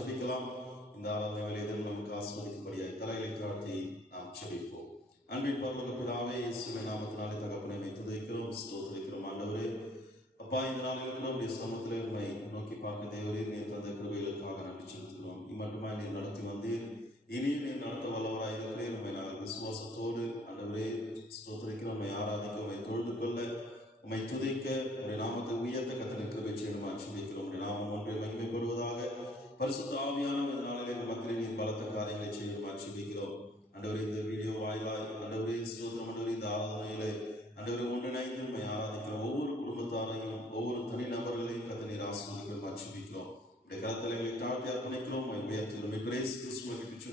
செபிக்கலாம். இந்த ஆராதனை வேலையில் நமக்கு ஆஸ்வதிக்கும்படியாய் தலைகளை தாழ்த்தி நாம் செபிப்போம். அன்பின் பரலோக பிதாவே, இயேசுவின் நாமத்தினாலே தகப்பனை துதிக்கிறோம், ஸ்தோத்திரிக்கிறோம். ஆண்டவரே அப்பா, இந்த நாளில் நம்முடைய சமூகத்திலே உண்மை நோக்கி பார்க்க தேவரே, நீர் தந்த கிருபைகளுக்காக நன்றி செலுத்துகிறோம். இம்மட்டுமா நீர் நடத்தி வந்தீர், இனியும் நீர் நடத்த வல்லவராய் இருக்கிறேன். உண்மை நாங்கள் விசுவாசத்தோடு ஆண்டவரே ஸ்தோத்திரிக்கிறோம். உண்மை ஆராதிக்க, உண்மை தொழுது கொள்ள, உண்மை துதிக்க, உடைய நாமத்தை உயர்த்த கத்தனை கிருபை செய்யணும் ஆட்சிக்கிறோம். உடைய நாமம் ஒன்றை மகிமைப்படுவதாக. பரிசுத்த ஆவியான இந்த நாளிலே மக்களே நீர் பலத்த காரியங்களை செய்யணும் ஆட்சிக்கிறோம். ஆண்டவரே இந்த வீடியோ வாயிலாய் ஆண்டவரே ஸ்தோத்திரம். ஆண்டவரே இந்த ஆராதனையிலே ஆண்டவரை ஒன்றிணைந்து உண்மை ஆராதிக்கிறோம். ஒவ்வொரு குடும்பத்தாரையும் ஒவ்வொரு தனி நபர்களையும் கத்தனை ஆசீர்வதிக்கிறோம் ஆட்சிக்கிறோம். உடைய கருத்தலை எங்களை தாழ்த்தி அர்ப்பணிக்கிறோம்.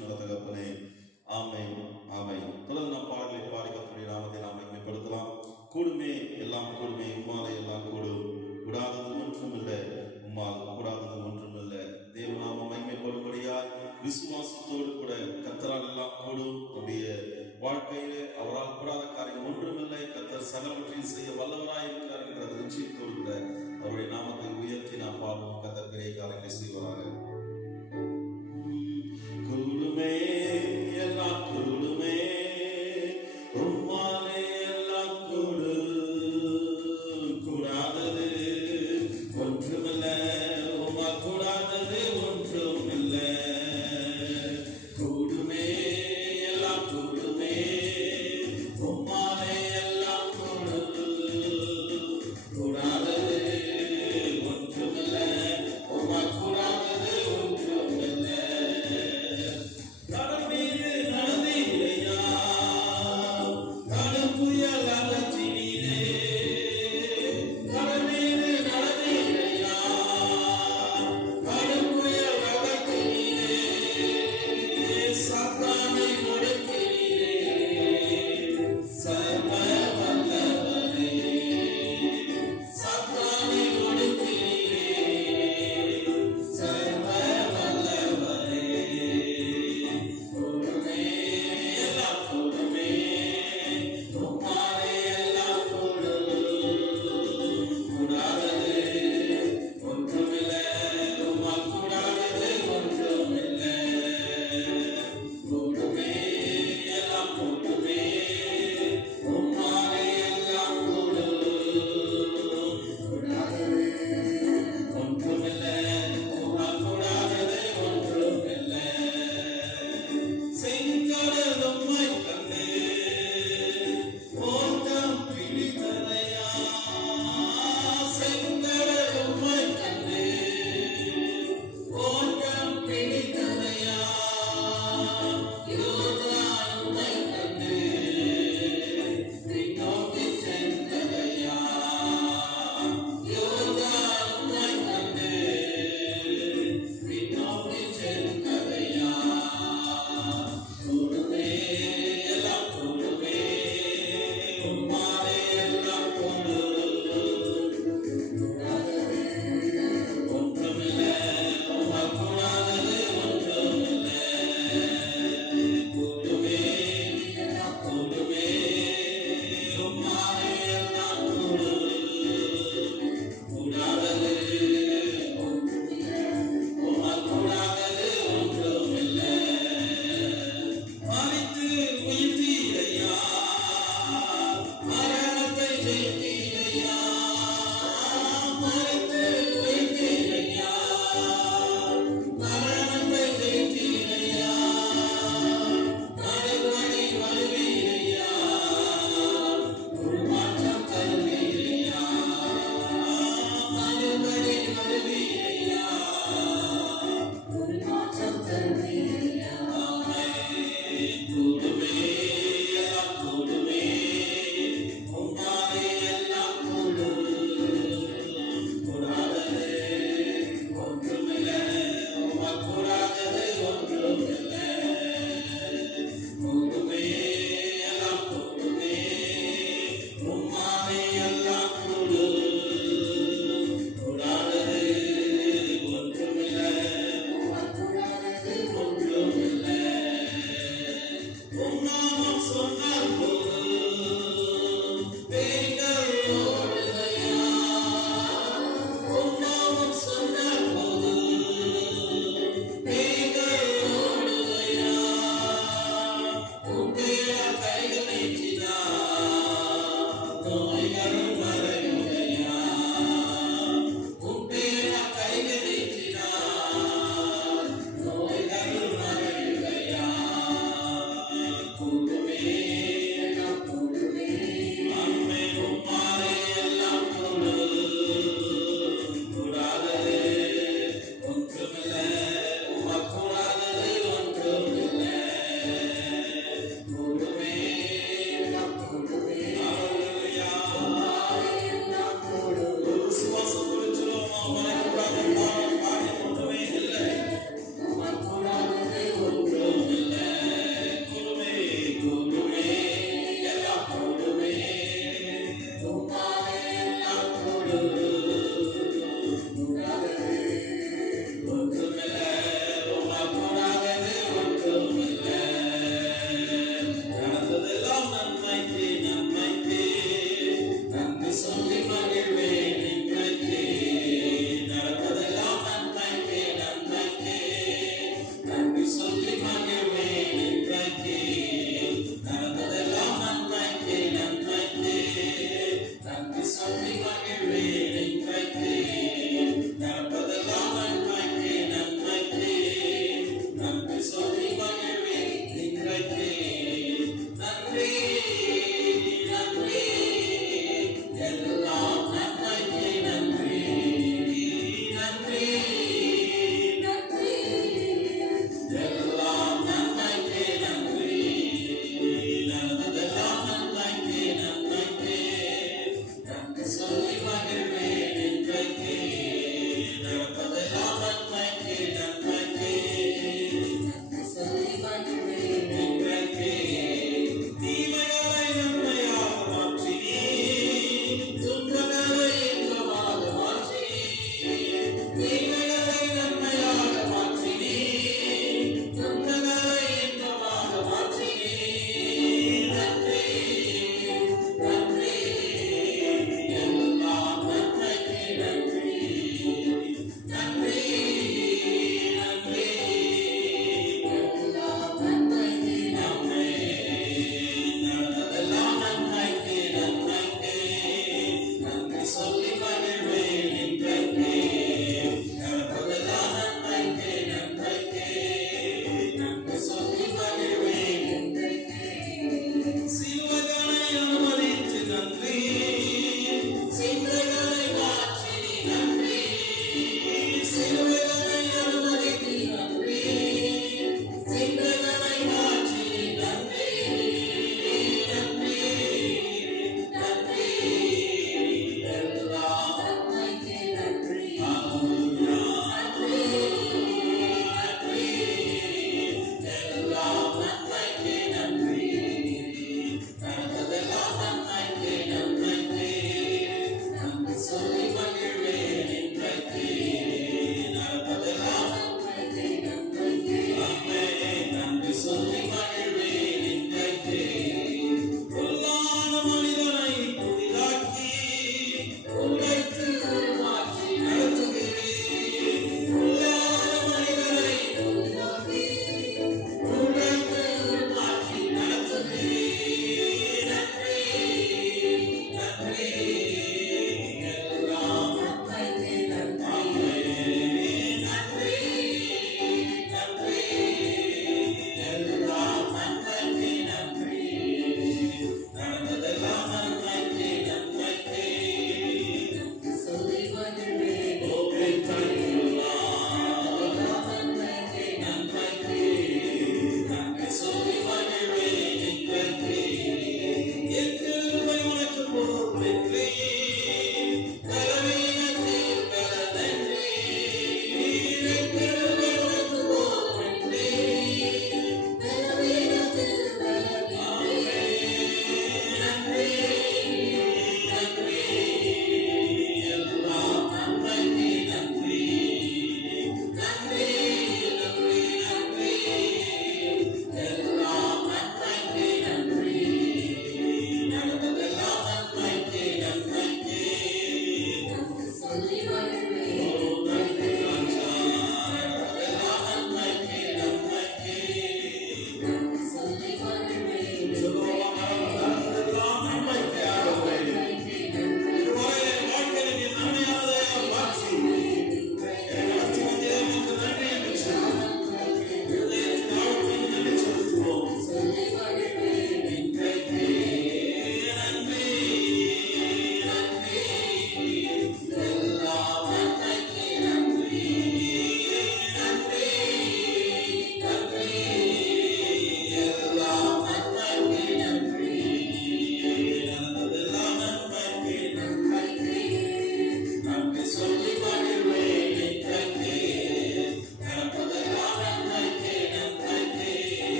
நல்ல தகப்பனே, ஆமென் ஆமென். தொடர்ந்து நாம் பாடலை பாடி கர்த்தருடைய நாமத்தை நாம் மகிமைப்படுத்தலாம். கூடுமே எல்லாம் கூடுமே, உம்மாலே எல்லாம் கூடும், கூடாதது ஒன்றும் இல்லை, உம்மால் கூடாதது ஒன்றும் இல்லை. தேவநாமம் மகிமைப்படும்படியாய் விசுவாசத்தோடு கூட கர்த்தரால் எல்லாம் கூடும். நம்முடைய வாழ்க்கையிலே அவரால் கூடாத காரியம் ஒன்றுமில்லை. கர்த்தர் சகலவற்றையும் செய்ய வல்லவராய் இருக்கிறார் என்ற நிச்சயத்தோடு கூட அவருடைய நாமத்தை உயர்த்தி நாம் பாடுவோம். கர்த்தர் பெரிய காரியங்களை செய்வாராக. கூடுமே எல்லாம் கூடுமே, உம்மாலே எல்லாம் கூடு, கூடாதது ஒன்றுமில்லை, உம்மால் கூடாதது ஒன்றுமில்லை. கூடுமே எல்லாம் கூடுமே, உம்மாலே எல்லாம் கூடு, கூடாதது ஒன்றுமில்லை, உம்மால் கூடாதது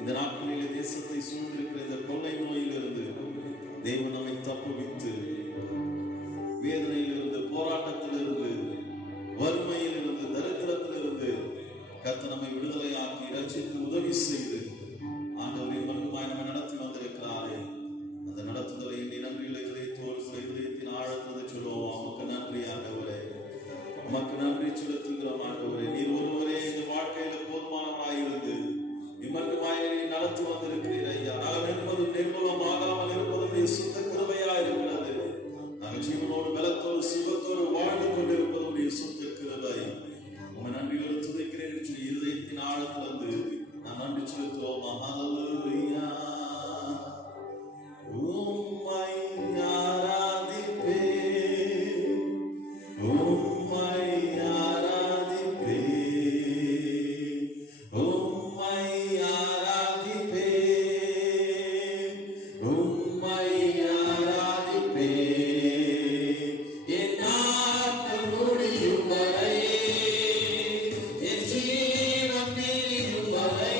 இந்த நாட்களிலே தேசத்தை சூழ்ந்திருக்கிற இந்த கொள்ளை நோயிலிருந்து தேவன் நம்மை தப்புவித்து, வேதனையிலிருந்து, போராட்டத்திலிருந்து, வறுமையிலிருந்து, தரித்திரத்திலிருந்து கர்த்தர் நம்மை விடுதலையாக்கி ரட்சித்து உதவி செய்து ஆண்டவரை மறுபடியும் நம்மை நடத்தி வந்திருக்கிறாரே. அந்த நடத்துதலை நன்றிகளை இதயத்தின் ஆழத்தை சொல்லுவோம். உமக்கு நன்றி ஆண்டவரே, உமக்கு நன்றி செலுத்துகிறோம் ஆண்டவரே. நீர் ஒருவரே இந்த வாழ்க்கையில போதுமானவராயிருந்து இம்மட்டுமாய் நடத்தி வந்திருக்கிறீர் ஐயா. நாங்கள் என்பதும் நிர்மூலமாகாமல் இருப்பதும் சுத்த கிருபையா இருக்கிறது. நாங்கள் ஜீவனோடு பலத்தோடு சுகத்தோடு வாழ்ந்து கொண்டிருப்பதுடைய சுத்த கிருபை. உங்க நன்றியோடு துதிக்கிறேன் என்று சொல்லி இதயத்தின் ஆழத்திலிருந்து நான் நன்றி செலுத்துவோம். ஹல்லேலூயா. உம்மை ஆராதிப்பேன், உம்மை ஆராதிப்பேன், உம்மை ஆராதிப்பேன், உம்மை ஆராதிப்பேன். என் நாட்கள் முடியும் வரை, என் ஜீவன் பிரியும் வரை,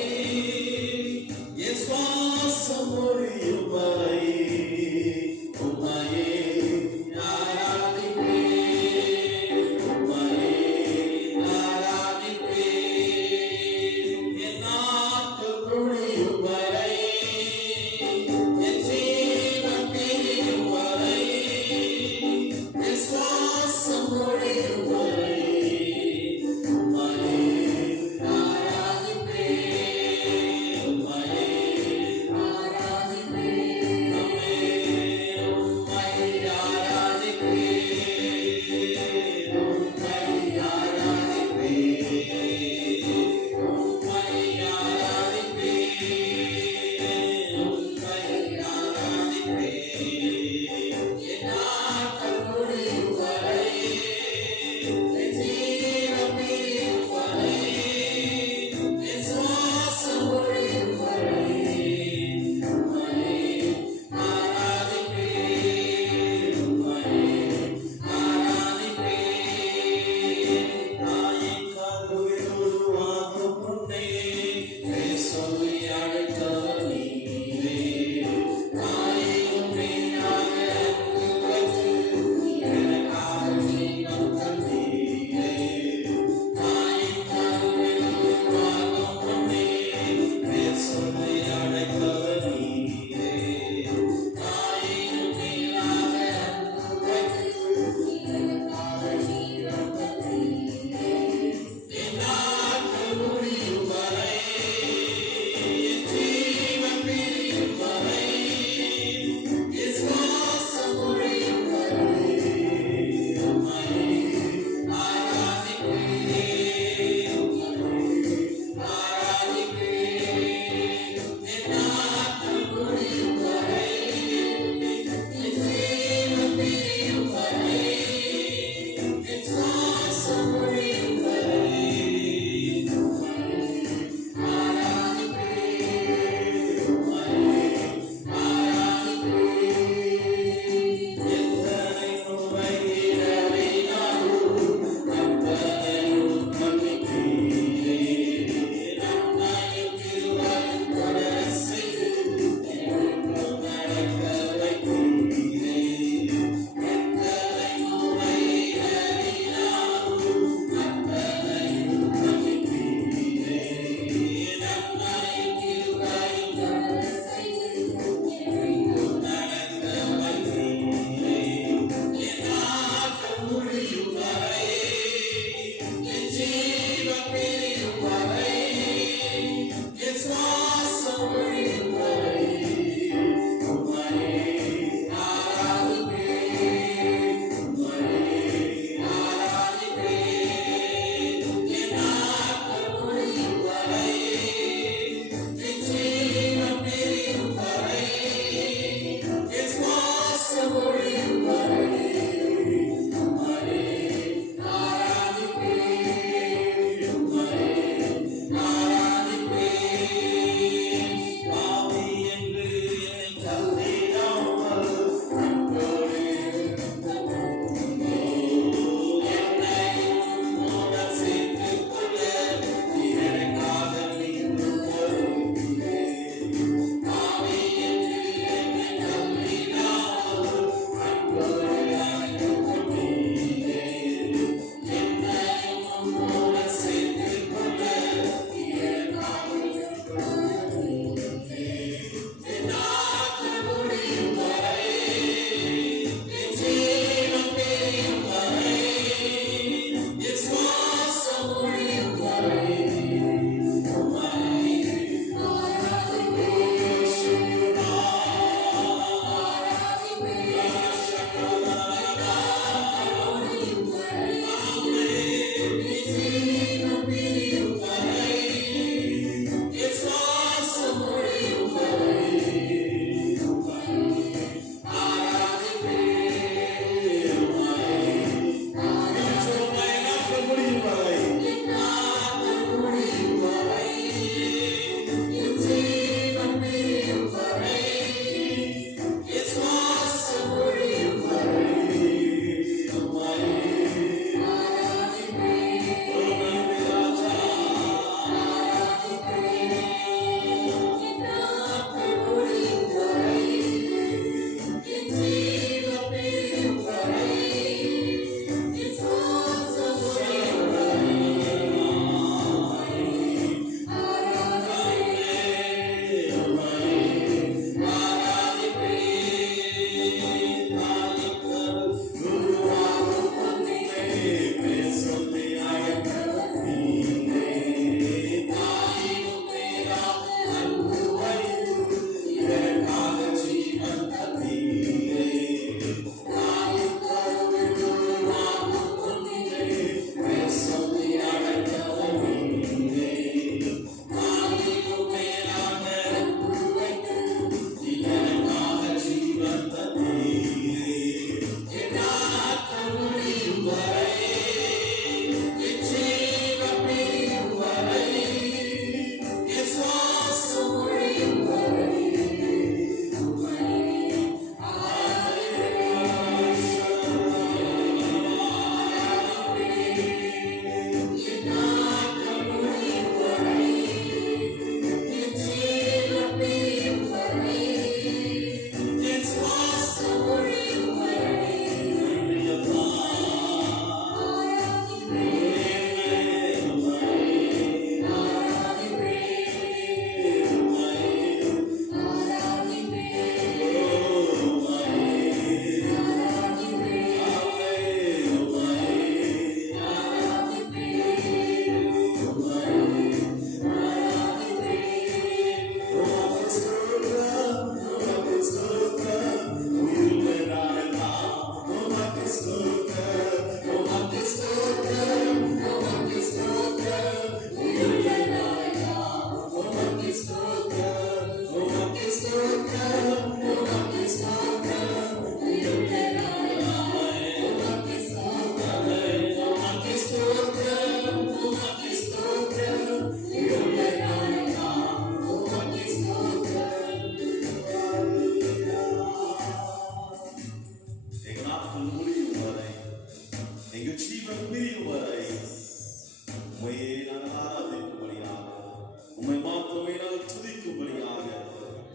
உம்மை மாத்திரமே நாங்கள் துதிக்கும்படியாக,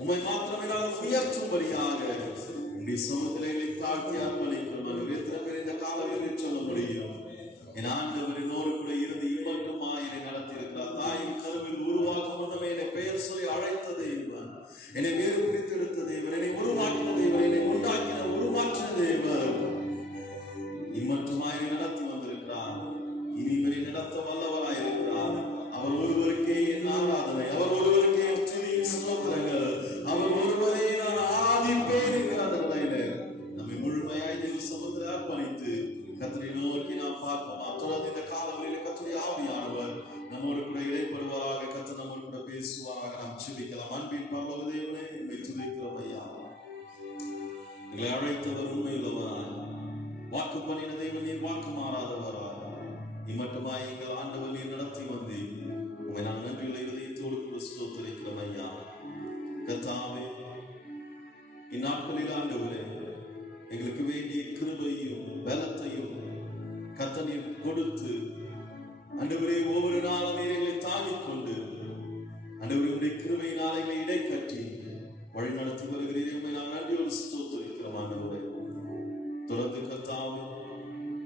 உம்மை மாத்திரமே நாங்கள் உயர்த்தும்படியாக உம்முடைய சமூகத்திலே எங்களை தாழ்த்தி அர்ப்பணிக்கிறோம். எத்தனை பேர் இந்த காலங்களில் சொல்ல முடியும்? என் ஆண்டவர் என்னோடு கூட இருந்து இம்மட்டுமா என்னை நடத்தியிருக்கிறார். தாயின் கருவில் உருவாக்கும் முன்னமே என்னை பெயர் சொல்லி அழைத்த தேவன், என்னை வேறு பிரித்தெடுத்த தேவன், என்னை உருவாக்கின தேவன், என்னை உண்டாக்கின உருமாற்றின தேவன் இம்மட்டுமா என்னை நடத்தி வந்திருக்கிறார். இனி இவரை நடத்த வல்லவராயிருக்கிறார். அவர் ஒருவருக்கே என் ஆராதனை, அவர் ஒருவருக்கே துதியும் ஸ்தோத்திரங்கள், அவர் ஒருவரே நான் ஆதிப்பேன் என்கிற அந்த நிலையில நம்மை முழுமையாய் தேவ சமூகத்தில் அர்ப்பணித்து கர்த்தரை நோக்கி நாம் பார்ப்போம். தொடர்ந்து இந்த காலங்களில் கர்த்தருடைய ஆவியானவர் நம்மோடு கூட இடைப்படுவாராக. கர்த்தர் நம்மோடு கூட பேசுவாராக. நாம் ஜெபிக்கலாம். அன்பின் பரலோக தேவனே, உம்மை துதிக்கிறோம் ஐயா. எங்களை அழைத்தவர் உண்மையுள்ளவராய், வாக்கு பண்ணின தேவன் நீர் வாக்கு மாறாதவராய், இம்மட்டுமாய் எங்கள் ஆண்டவர் நீர் நடத்தி வந்து உம்மை நான் நன்றியுள்ள இதயத்தோடு கூட ஸ்தோத்திரிக்கிறோம் ஐயா. கர்த்தாவே, இந்நாட்களில் ஆண்டவரே எங்களுக்கு வேண்டிய கிருபையும் பலத்தையும் கர்த்தர் நீர் கொடுத்து ஆண்டவரே ஒவ்வொரு நாளும் நீர் எங்களை தாங்கிக் கொண்டு ஆண்டவரே உடைய கிருபையினால் எங்களை இடைக்கட்டி வழி நடத்தி வருகிறீர். உம்மை நான் நன்றியோடு ஸ்தோத்திரிக்கிறோம் ஆண்டவரே. தொடர்ந்து கர்த்தாவே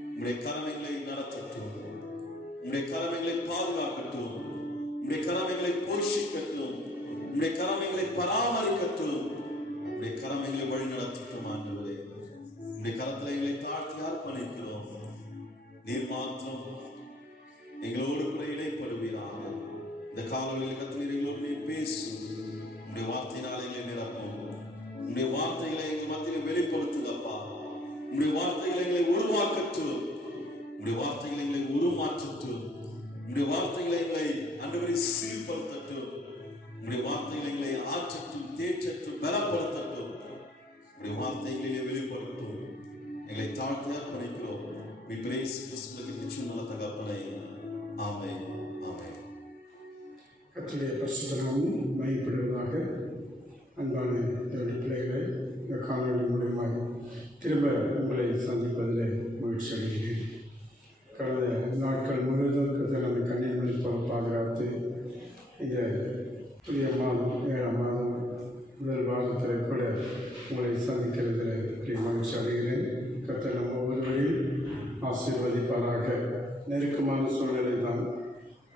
உம்முடைய கடமைகளை நடத்தட்டும், உம்முடைய கடமைகளை பாதுகாக்கட்டும், உம்முடைய கடமைகளை போஷிக்கட்டும், உம்முடைய கடமைகளை பராமரிக்கட்டும், உம்முடைய கடமைகளை வழி நடத்தட்டும் ஆண்டவரே. உம்முடைய கரத்தில் எங்களை தாழ்த்தி அர்ப்பணிக்கிறோம். நீர் மாத்திரம் எங்களோடு கூட இடைப்படுவீராக. இந்த காலங்களில் கர்த்தர் எங்களோடு நீர் பேசும். உம்முடைய வார்த்தையினால் எங்களை நிரப்பும். உம்முடைய வார்த்தைகளை எங்கள் மத்தியில் வெளிப்படுத்துதப்பா. உம்முடைய வார்த்தைகளை எங்களை உருவாக்கட்டும். உம்முடைய வார்த்தைகளை எங்களை உருமாற்றட்டும். உம்முடைய வார்த்தைகளை எங்களை ஆண்டவரை சீர்படுத்தட்டும். உம்முடைய வார்த்தைகளை எங்களை ஆற்றட்டும், தேற்றட்டும், பலப்படுத்தட்டும். உம்முடைய வார்த்தைகளிலே வெளிப்படுத்தும். எங்களை தாழ்த்தி அர்ப்பணிக்கிறோம். We praise கிறிஸ்துவின் நிச்சயமான தகப்பனே. ஆமென், ஆமென். கர்த்தருடைய பரிசுத்த நாமம் மகிமைப்படுவதாக. அன்பான தேவனுடைய பிள்ளைகளை, இந்த காணொளி மூலமாக திரும்ப உங்களை சந்திப்பதில் மகிழ்ச்சி அடைகிறேன். கடந்த நாட்கள் முழுவதும் கர்த்தர் நம்மை கண்ணீர் மணி போல பாதுகாத்து இந்த புதிய மாதம் 7ஆம் மாதம் முதல் வாரத்தில் கூட உங்களை சந்திக்கிறதில் மகிழ்ச்சி அடைகிறேன். கர்த்தர் நம்ம ஒவ்வொருவரையும் ஆசீர்வதிப்பாராக. நெருக்கமான சூழ்நிலை தான்,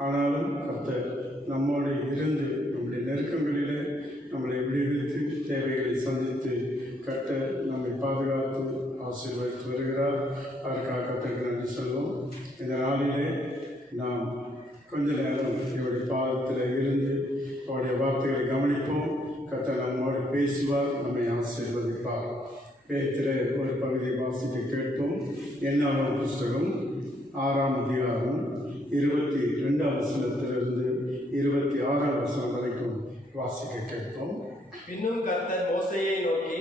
ஆனாலும் கர்த்தர் நம்மோடு இருந்து நம்முடைய நெருக்கங்களிலே நம்மளை விடுவித்து தேவைகளை சந்தித்து கர்த்தர் நம்மை பாதுகாத்து ஆசீர்வதித்து வருகிறார். அதற்காக கர்த்தருக்கு நன்றி சொல்வோம். இந்த நாளிலே நாம் கொஞ்ச நேரம் இவருடைய பாதத்தில் இருந்து அவருடைய வார்த்தைகளை கவனிப்போம். கர்த்தர் நம்மோடு பேசுவார், நம்மை ஆசீர்வதிப்பார். வேதத்தில் ஒரு பகுதியை வாசிக்க கேட்போம். என்னாகும் புஸ்தகம் 6ஆம் அதிகாரம் 22ஆம் வசனத்திலிருந்து 26ஆம் வசனம் வரைக்கும் வாசிக்க கேட்போம். பின்னும் கர்த்தர் மோசேயை நோக்கி,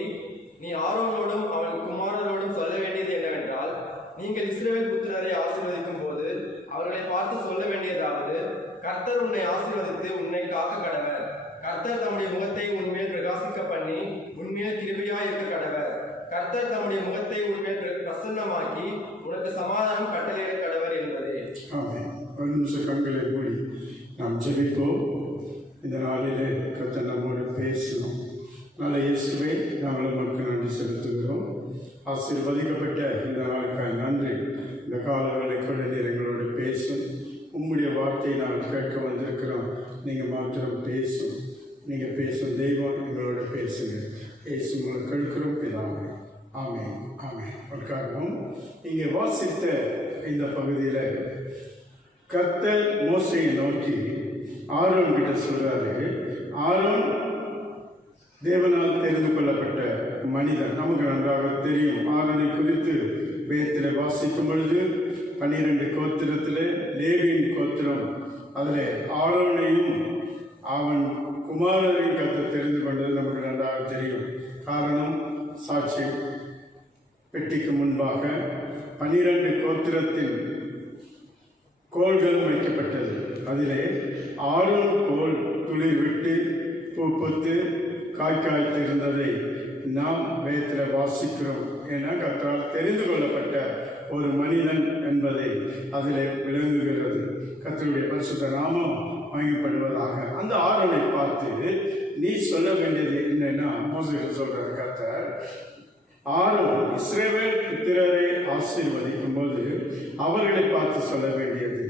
நீ ஆரோனோடும் அவன் குமாரரோடும் சொல்ல வேண்டியது என்னவென்றால், நீங்கள் இஸ்ரவேல் புத்திரரை ஆசீர்வதிக்கும் போது அவர்களை பார்த்து சொல்ல வேண்டியதாவது, கர்த்தர் உன்னை ஆசீர்வதித்து உன்னை காக்க கடவர். கர்த்தர் தம்முடைய முகத்தை உன்மேல் பிரகாசிக்க பண்ணி உன்மேல் கிருபையாய் இருக்க கடவர். கர்த்தர் தம்முடைய முகத்தை உன்மேல் பிரசன்னமாக்கி உனக்கு சமாதானம் கட்டளையிட கடவர் என்பதே. ஆமென். ஒரு நிமிஷம் கண்களை மூடி நாம் ஜெபிப்போம். இந்த நாளிலே கர்த்தர் நம்மோடு பேசணும். நல்ல இயேசுவே, நாங்கள் உங்களுக்கு நன்றி செலுத்துகிறோம். ஆசீர்வதிக்கப்பட்ட இந்த நாளுக்காக நன்றி. இந்த காலங்களை கூட நீர் எங்களோடு பேசும். உம்முடைய வார்த்தையை நாங்கள் கேட்க வந்திருக்கிறோம். நீங்கள் மாத்திரம் பேசும். நீங்கள் பேசும் தெய்வம் எங்களோட பேசுங்க. பேசு உங்களுக்கு கேட்கிறோம் பிதாவே. ஆமென், ஆமென். ஒரு காரணம், இங்கே வாசித்த இந்த பகுதியில் கர்த்தர் மோசேயை நோக்கி ஆரோன் கிட்ட சொல்கிறாரு. ஆரோன் தேவனால் தெரிந்து கொள்ளப்பட்ட மனிதன். நமக்கு நன்றாக தெரியும். ஆரோனை குறித்து வேதத்தில் வாசிக்கும் பொழுது 12 கோத்திரத்தில் லேவியின் கோத்திரம், அதில் ஆரோனையும் அவன் குமாரரையும் கர்த்தர் தெரிந்து கொண்டது நமக்கு நன்றாக தெரியும். காரணம், சாட்சி பெட்டிக்கு முன்பாக 12 கோத்திரத்தில் கோள்கள் வைக்கப்பட்டது. அதிலே ஆரோன் கோள் துளிர் விட்டு பூ பூத்து காய்த்து இருந்ததை நாம் வேதத்தில் வாசிக்கிறோம். ஏன்னா கர்த்தரால் தெரிந்து கொள்ளப்பட்ட ஒரு மனிதன் என்பதை அதில் விளங்குகிறது. கர்த்தருடைய பரிசுத்த நாமம் மகிமைப்படுவதாக. அந்த அந்த ஆரோனை பார்த்து நீ சொல்ல வேண்டியது என்னன்னா மோசேக்கு சொல்றாரு கர்த்தர், ஆரோன் இஸ்ரவேல் புத்திரரை ஆசீர்வதிக்கும் போது அவர்களை பார்த்து சொல்ல வேண்டியது,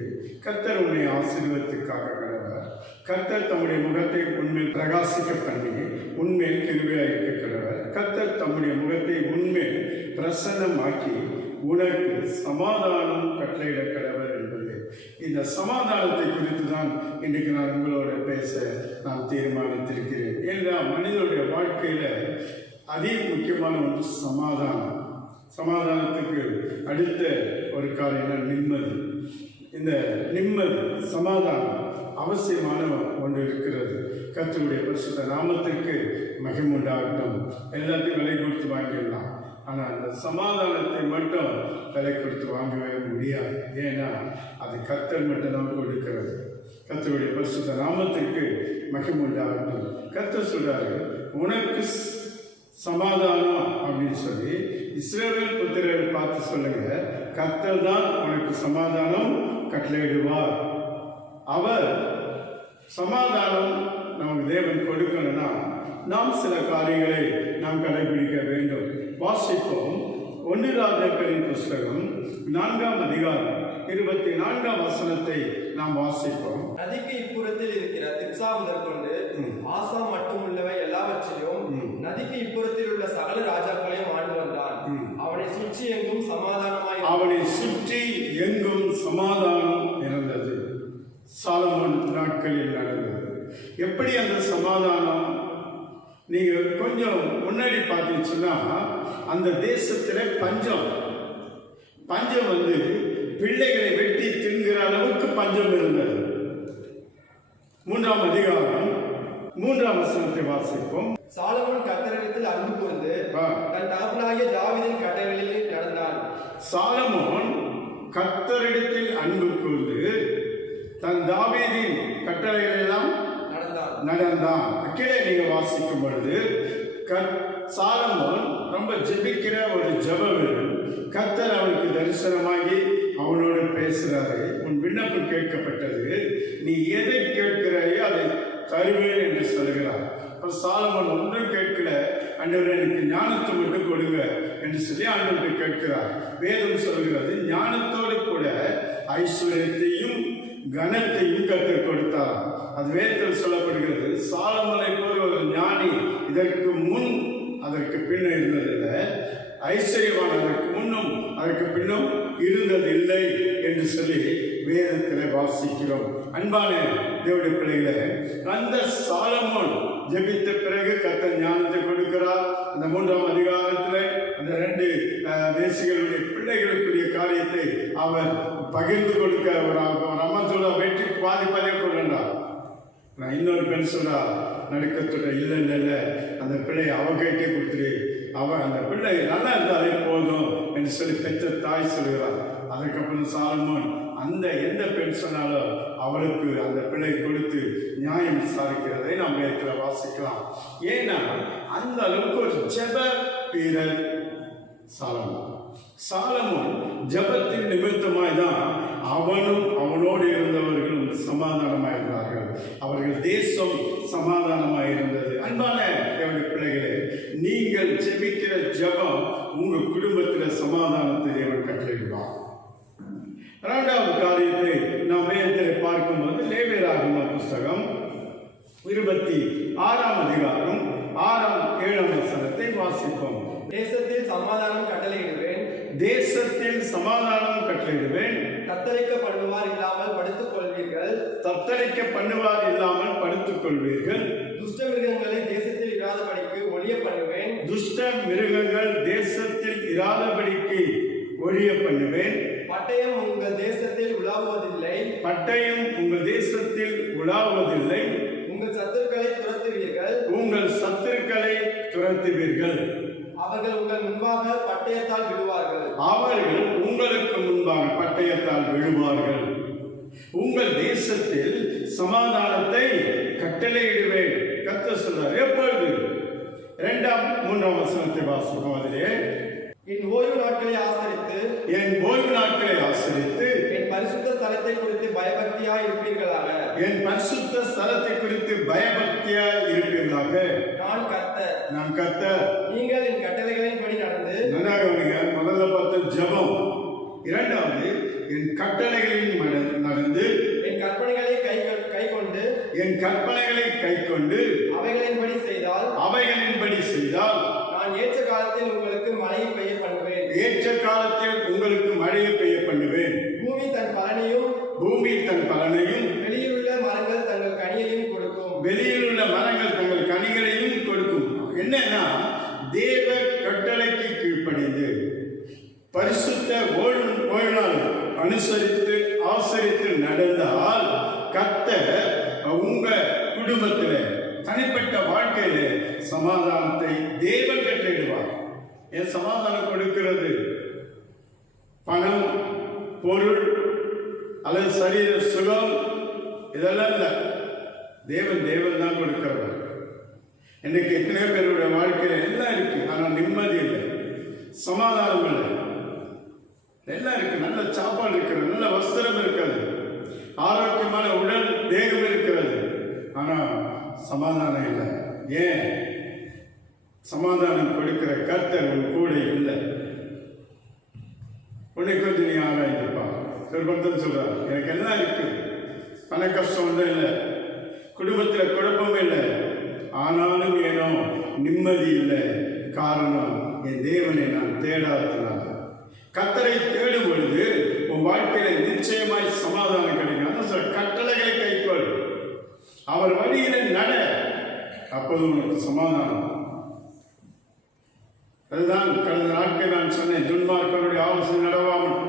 கர்த்தர் உன்னை ஆசீர்வாதத்துக்காக கடவர், கர்த்தர் தம்முடைய முகத்தை உன்மேல் பிரகாசிக்க பண்ணி உன்மேல் கிருபையாக இருக்க கடவர், கர்த்தர் தம்முடைய முகத்தை உன்மேல் பிரசன்னமாக்கி உனக்கு சமாதானம் கட்டளையிட கடவர் என்பது. இந்த சமாதானத்தை குறித்து தான் இன்றைக்கு நான் உங்களோட பேச நான் தீர்மானித்திருக்கிறேன். ஏன்னா மனிதனுடைய வாழ்க்கையில அதிக முக்கியமான ஒன்று சமாதானம். சமாதானத்துக்கு அடுத்த ஒரு காரியம் நிம்மதி. இந்த நிம்மதி சமாதானம் அவசியமான ஒன்று இருக்கிறது. கர்த்தருடைய பரிசுத்த நாமத்திற்கு மகிமை உண்டாகட்டும். எல்லாத்தையும் விலை கொடுத்து வாங்கிடலாம், ஆனால் அந்த சமாதானத்தை மட்டும் விலை கொடுத்து வாங்கவே முடியாது. ஏன்னா அது கர்த்தர் மட்டும்தான் கொடுக்கிறது. கர்த்தருடைய பரிசுத்த நாமத்திற்கு மகிமை உண்டாகட்டும். கர்த்தர் சொல்றாரு, உனக்கு சமாதானம் அப்படின்னு சொல்லி இஸ்ரவேல் புத்திரரை பார்த்து சொல்லுங்க, கர்த்தர் தான் உனக்கு சமாதானம் கட்டளையிடுவார். அவர் சமாதானம் நமக்கு தேவன் கொடுக்கணும்னா நாம் சில காரியங்களை நாம் கடைபிடிக்க வேண்டும். வாசிப்போம். 1 ராஜாக்களின் புஸ்தகம் 4ஆம் அதிகாரம் 24ஆம் வசனத்தை நாம் வாசிப்போம். நதிக்கு இப்புறத்தில் இருக்கிற திப்சா முதற்கொண்டு ஆசா மட்டுமுள்ளவை எல்லாவற்றிலும் நதிக்கு இப்புறத்தில் உள்ள சகல ராஜாக்களையும் ஆண்டு வந்தான். அவனை சுற்றி எங்கும் சமாதானம் இருந்தது. சாலமோன் நாட்களில் நடந்தது. எப்படி அந்த சமாதானம்? நீங்க கொஞ்சம் முன்னாடி பார்த்தீங்கன்னா அந்த தேசத்துல பஞ்சம் வந்து பிள்ளைகளை வெட்டி தின்கிற அளவுக்கு பஞ்சம் இருந்தது. 3ஆம் அதிகாரம் 3ஆம் வசனத்தை வாசிப்போம். சாலமோன் கர்த்தரிடத்தில் அன்பு கூர்ந்து தன் தகப்பனாகிய தாவீதின் கட்டளைகளில் நடந்தான். சாலமோன் கர்த்தரிடத்தில் அன்பு கூர்ந்து தன் தாவீதின் கட்டளைகளெல்லாம் நடந்தான். கீழே நீங்க வாசிக்கும் பொழுது சாலமோன் ரொம்ப ஜெபிக்கிற ஒரு ஜெபவீரன். கர்த்தர் அவனுக்கு தரிசனமாகி அவனோடு பேசுறாரு. உன் விண்ணப்பம் கேட்கப்பட்டது, நீ எதை கேட்கிறாயோ அதை தருவேன் என்று சொல்கிறார். சாலமோன் ஒன்றும் கேட்கல, ஆண்டவரே எனக்கு ஞானத்தை மட்டும் கொடுங்க என்று சொல்லி ஆண்டவரை கேட்கிறார். வேதம் சொல்கிறது, ஞானத்தோடு கூட ஐஸ்வர்யத்தையும் கனத்தையும் கர்த்தர் கொடுத்தார். அது வேதத்தில் சொல்லப்படுகிறது. சாலமோனை போல ஒரு ஞானி இதற்கு முன் அதற்கு பின்ன இருந்ததில்லை, ஐஸ்வர்யவான் அதற்கு முன்னும் அதற்கு பின்னும் இருந்ததில்லை என்று சொல்லி வேதத்தில் வாசிக்கிறோம். அன்பான தேவனுடைய பிள்ளைகளே, அந்த சாலமோன் ஜெபித்த பிறகு கர்த்தர் ஞானத்தை கொடுக்கிறார். அந்த 3ஆம் அதிகாரத்தில் அந்த 2 தேசிகளுடைய பிள்ளைகளுக்குரிய காரியத்தை அவர் பகிர்ந்து கொடுக்க ஒரு அம்மா சொல்ல வெற்றி பாதிப்பாதே கொண்டார். நான் இன்னொரு பெண் சொல்றா நடுக்கத்துட இல்லை அந்த பிள்ளை அவகிட்டே கொடுத்துரு, அந்த பிள்ளை நல்லா இருந்தாலே போதும் என்று சொல்லி பெற்ற தாய் சொல்கிறார். அதுக்கப்புறம் சாலமோன் அந்த எந்த பெண் சொன்னாலும் அவளுக்கு அந்த பிள்ளை கொடுத்து நியாயம் விசாரிக்கிறதை நாம் நேரத்தில் வாசிக்கலாம். ஏன்னா அந்த அளவுக்கு ஒரு ஜெப வீரர் சாலமோன் ஜெபத்தின் நிமித்தமாய் தான் அவனும் அவனோடு இருந்தவர்களும் சமாதானமாக இருந்தார்கள். அவர்கள் தேசம் சமாதானமாக இருந்தது. அன்பான தேவனுடைய பிள்ளைகளே, நீங்கள் ஜெபிக்கிற ஜெபம் உங்க குடும்பத்தில் சமாதானத்தை தேவன் கட்டளையிடுவார். 2வது காரியத்தை நாம் வேதத்தில் பார்க்கும்போது லேவியராகம புஸ்தகம் 26ஆம் அதிகாரம் 6ஆம் 7ஆம் வசனத்தை வாசிப்போம். தேசத்தில் சமாதானம் கட்டளையிடுவேன், தத்தளிக்க பண்ணுவார் இல்லாமல் படுத்துக் கொள்வீர்கள், துஷ்ட மிருகங்களை தேசத்தில் இராதபடிக்கு ஒழிய பண்ணுவேன், பட்டயம் உங்கள் தேசத்தில் உலாவுவதில்லை, உங்கள் சத்துருக்களை துரத்துவீர்கள், அவர்கள் உங்கள் முன்பாக பட்டயத்தால் விழுவார்கள், உங்கள் தேசத்தில் சமாதானத்தை கட்டளையிடுவேன். கர்த்தர் சொல்றார். எப்பொழுது? 2ஆம் 3ஆம் வசனத்தை வாசிப்போம். அதிலே என் ஓய்வு நாட்களை ஆசரித்து என் பரிசுத்த ஸ்தலத்தை குறித்து என் கற்பனைகளை கைக்கொண்டு அவைகளின்படி செய்தால் நான் ஏற்ற காலத்தில் உங்களுக்கு மழையை பெய்ய பண்ணுவேன். உங்களுக்கு மழையை பெய்ய பண்ணுவேன். பூமி தன் பலனையும் வெளியிலுள்ள மரங்கள் தங்கள் கனிகளையும் கொடுக்கும். என்னன்னா, தேவ கட்டளைக்கு கீழ்ப்படிந்து பரிசுத்த ஓய்நாள் அனுசரித்து ஆசரித்து நடந்தால் கர்த்தர் உங்க குடும்பத்தில் தனிப்பட்ட வாழ்க்கையில சமாதானத்தை தேவன் கட்டளையிடுவார். ஏன் சமாதானம் கொடுக்கிறது பணம், பொருள் அல்லது சரீர சுகம் இதெல்லாம் இல்லை. தேவன் தான் கொடுக்கிறவர். இன்றைக்கு எத்தனை பேருடைய வாழ்க்கையில எல்லாம் இருக்கு, ஆனால் நிம்மதி இல்லை, சமாதானம் இல்லை. எல்லாம் இருக்கு, நல்ல சாப்பாடு இருக்கிறது, நல்ல வஸ்திரம் இருக்கிறது, ஆரோக்கியமான உடல் தேகம் இருக்கிறது, ஆனால் சமாதானம் இல்லை. ஏன்? சமாதானம் கொடுக்கிற கர்த்தர் உன் கூட இல்லை. உன்னை கொஞ்சம் நீ ஆராய்ந்துப்பா. ஒரு பக்தன் சொல்றார், எனக்கு எல்லாம் இருக்கு, பண கஷ்டம் ஒன்றும் இல்லை, குடும்பத்தில் குழப்பம் இல்லை, ஆனாலும் ஏனோ நிம்மதி இல்லை. காரணம், என் தேவனை நான் தேடாததுனால. கர்த்தரை தேடும் பொழுது உன் வாழ்க்கையில நிச்சயமாய் சமாதானம் கிடைக்கும். கட்டளைகளை கைக்கொள், அவர் வழியில நட, அப்போது உனக்கு சமாதானம். அதுதான் கடந்த நாட்கள் நான் சொன்னேன். துன்மார்க்கருடைய ஆலோசனை நடவாமல்,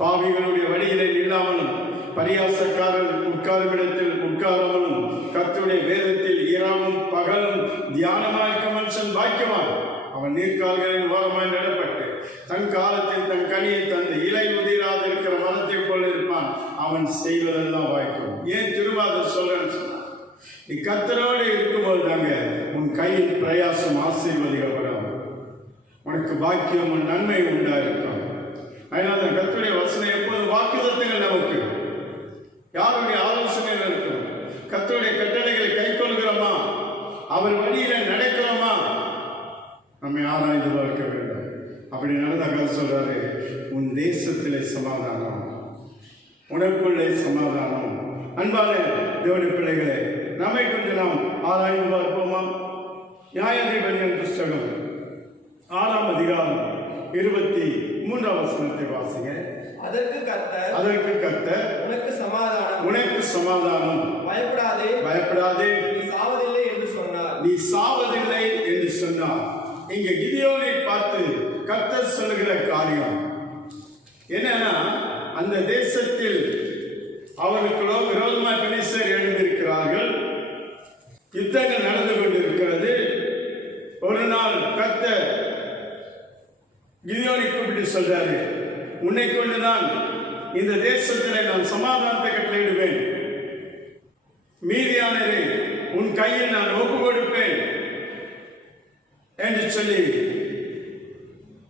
பாவிகளுடைய வழியிலே நில்லாமலும், பரியாசக்காரர் உட்காரும் இடத்தில் உட்காராமலும், கர்த்தருடைய வேதத்தில் இரவும் பகலும் தியானமாயிருக்க மனுஷன் பாக்கியவான். அவன் நீர்க்கால்களின் ஓரமாய் நடப்பட்டு தன் காலத்தில் தன் கனியை தந்து இலை உதிராது இருக்கிற மரத்தை போல இருப்பான். அவன் செய்வதெல்லாம் வாய்க்கும். ஏன் திருவாத சொல்றேன்னு சொன்னான், நீ கர்த்தரோடு இருக்கும்போது தாங்க உன் கையின் பிரயாசம் ஆசீர்வதிக்கப்படும், உனக்கு பாக்கியம் உன் நன்மை உண்டாயிருக்கும். அதனால அந்த கர்த்தருடைய வசனம் எப்போது வாக்குத்தத்தங்கள் நமக்கு யாருடைய ஆலோசனையில் இருக்கும். கர்த்தருடைய கட்டளைகளை கைக்கொள்கிறோமா, அவர் வழியில நடக்கிறோமா, நம்மை ஆராய்ந்து பார்க்க வேண்டும். அப்படி நடந்தாக்க சொல்றாரு, உன் தேசத்திலே சமாதானம், உனக்குள்ளே சமாதானம். அன்பான தேவனுடைய பிள்ளைகளே, நம்மை கொஞ்சம் நாம் ஆராய்ந்து பார்ப்போமா? நியாயாதிபதியின் புஸ்தகம் 6ஆம் அதிகாரம் 23ஆம் வசனத்தை வாசிங்க. அதற்கு கர்த்தர் உனக்கு சமாதானம், பயப்படாதே, நீ சாவதில்லை என்று சொன்னார். இங்க கிதியோனை பார்த்து கர்த்தர் சொல்லுகிற காரியம் என்னன்னா, அந்த தேசத்தில் அவர்களுக்கோ விரோதமாக பெலிஸ்தர் எழுந்திருக்கிறார்கள், யுத்தங்கள் நடந்து கொண்டிருக்கிறது. ஒரு நாள் கர்த்தர் கிதியோனை கூப்பிட்டு சொல்றாரு, உன்னை கொண்டுதான் இந்த தேசத்திலே நான் சமாதானத்தை கட்டளையிடுவேன், மீதியானதை உன் கையில் நான் ஒப்பு கொடுப்பேன் என்று சொல்லி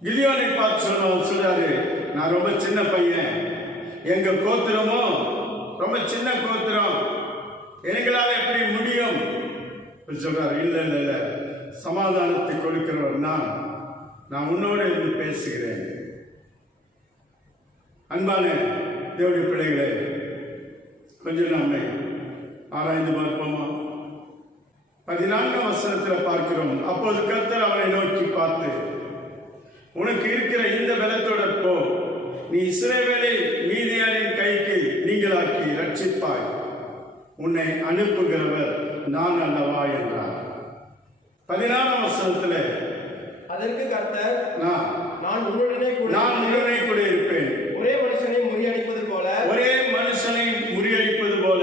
கிதியோனை பார்த்து சொல்றாரு, நான் ரொம்ப சின்ன பையன், எங்க கோத்திரமோ ரொம்ப சின்ன கோத்திரம், எங்களால எப்படி முடியும் சொல்றாரு. இல்ல, சமாதானத்தை கொடுக்கிறவர் நான் உன்னோடு இருந்து பேசுகிறேன். அன்பான தேவனுடைய பிள்ளைகளே, கொஞ்சம் நம்மை ஆராய்ந்து பார்ப்போமா? 14ஆம் வசனத்தில் பார்க்கிறோம், அப்போது கர்த்தர் அவனை நோக்கி பார்த்து, உனக்கு இருக்கிற இந்த பலத்தோட போ, நீ இஸ்ரவேலை மீதியானின் கைக்கு நீங்களாக்கி ரட்சிப்பாய், உன்னை அனுப்புகிறவர் நான் அல்லவா என்றார். 16ஆம் வசனத்தில், அதற்கு கர்த்தர், நான் உன்னுடனே கூட இருப்பேன், ஒரே மனுஷனை முறியடிப்பது போல